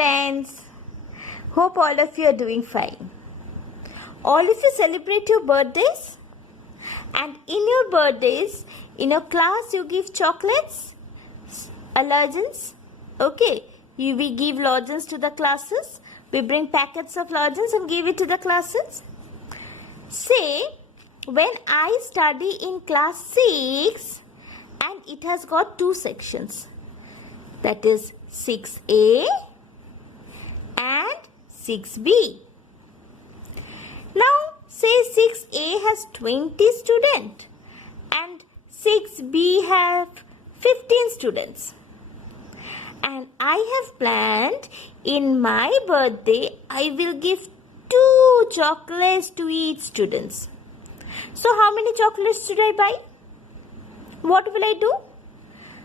friends. Hope all of you are doing fine. All of you celebrate your birthdays? And in your birthdays, in your class, you give chocolates, lozenge. Okay, we give lozenge to the classes. We bring packets of lozenge and give it to the classes. Say, when I study in class 6 and it has got two sections. That is 6A and 6B. Now, say 6A has 20 students and 6B have 15 students. And I have planned in my birthday, I will give 2 chocolates to each students. So, how many chocolates should I buy? What will I do?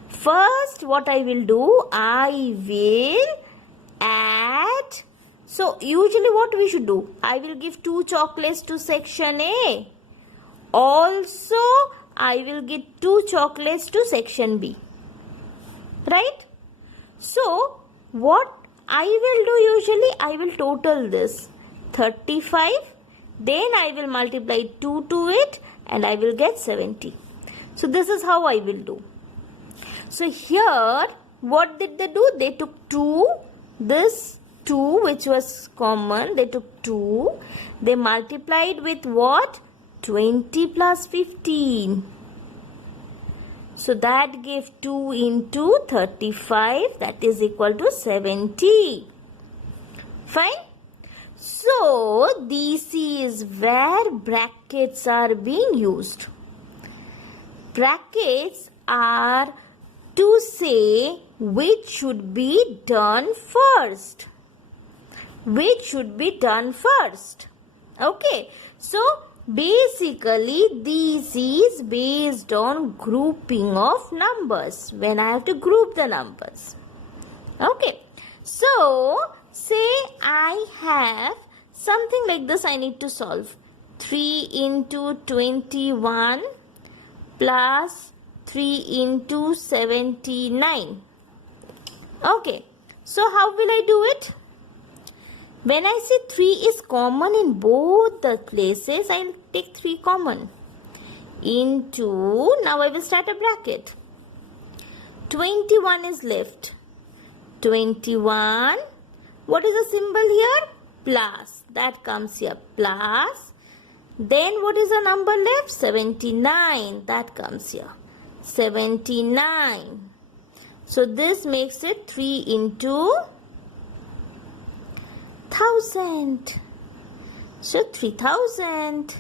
First, what I will do, I will add. So, usually what we should do? I will give 2 chocolates to section A. Also, I will give 2 chocolates to section B. Right? So, what I will do usually, I will total this 35. Then I will multiply 2 to it and I will get 70. So, this is how I will do. So, here, what did they do? They took 2, this 2 which was common, they took 2. They multiplied with what? 20 plus 15. So, that gave 2 into 35, that is equal to 70. Fine? So, this is where brackets are being used. Brackets are to say which should be done first. Which should be done first. Okay. So, basically, this is based on grouping of numbers. When I have to group the numbers. Okay. So, say I have something like this I need to solve. 3 into 21 plus 3 into 79. Okay. So, how will I do it? When I say 3 is common in both the places, I will take 3 common. Into, now I will start a bracket. 21 is left. 21. What is the symbol here? Plus. That comes here. Plus. Then what is the number left? 79. That comes here. 79. So this makes it 3 into 1000. So 3000.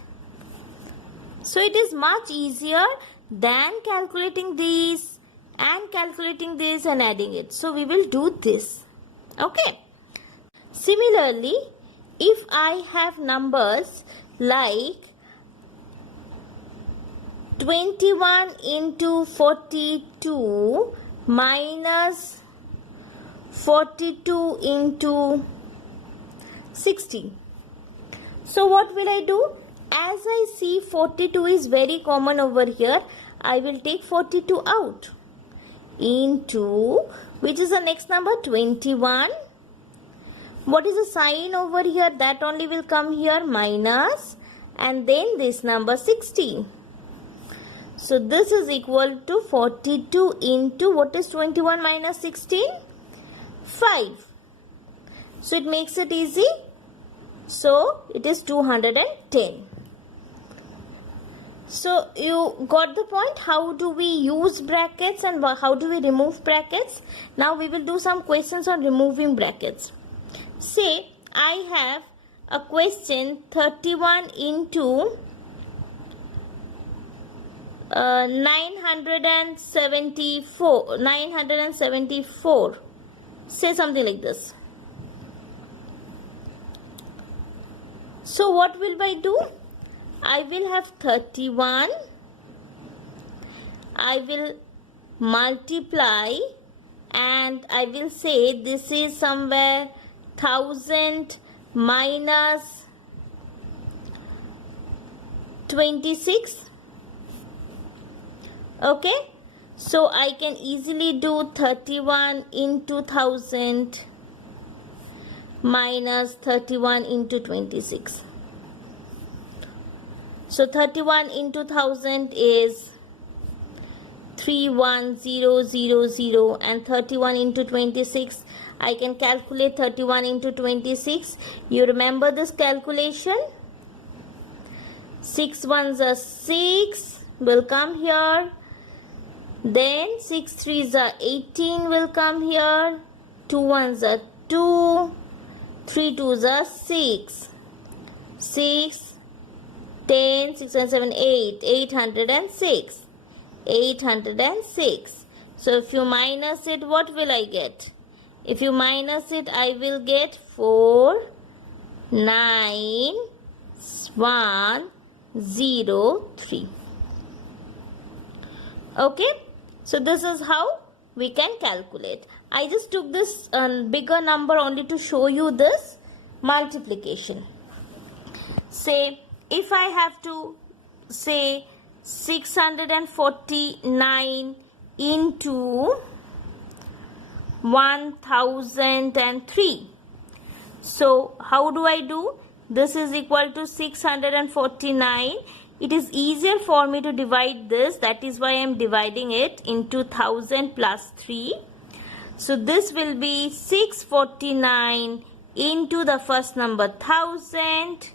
So it is much easier than calculating these and calculating this and adding it. So we will do this. Okay. Similarly, if I have numbers like 21 into 42 minus 42 into 60. So what will I do? As I see 42 is very common over here, I will take 42 out. Into, which is the next number? 21. What is the sign over here? That only will come here, minus. And then this number 60. So this is equal to 42 into, what is 21 minus 16? 5. So it makes it easy. So it is 210. So you got the point? How do we use brackets and how do we remove brackets? Now we will do some questions on removing brackets. Say I have a question 31 into 974. Say something like this. So what will I do? I will have 31. I will multiply and I will say this is somewhere 1000 minus 26. Okay. So I can easily do 31 into 1000 minus 31 into 26. So 31 into 1000 is 31000, and 31 into 26, I can calculate 31 into 26. You remember this calculation? 6 ones are 6 will come here. Then 6 threes are 18 will come here. 2 ones are 2. 3 twos are 6. 6, 10, 6 and 7, 8. 806. 806. So if you minus it, what will I get? If you minus it, I will get 4, 9, 1, 0, 3. Okay, so this is how we can calculate. I just took this bigger number only to show you this multiplication. Say, if I have to say 649 into 1003. So how do I do? This is equal to 649. It is easier for me to divide this. That is why I am dividing it into 1000 plus 3. So this will be 649 into the first number 1000.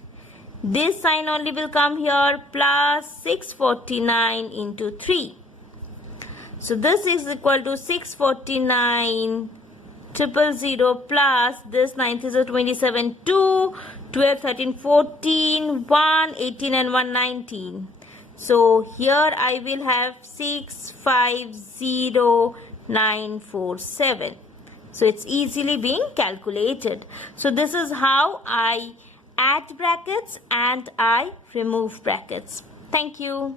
This sign only will come here, plus 649 into 3. So this is equal to 649 000 plus this 9 3 27, 2, 12, 13, 14, 1, 18 and 1, 19. So here I will have 650947. So it's easily being calculated. So this is how I add brackets and I remove brackets. Thank you.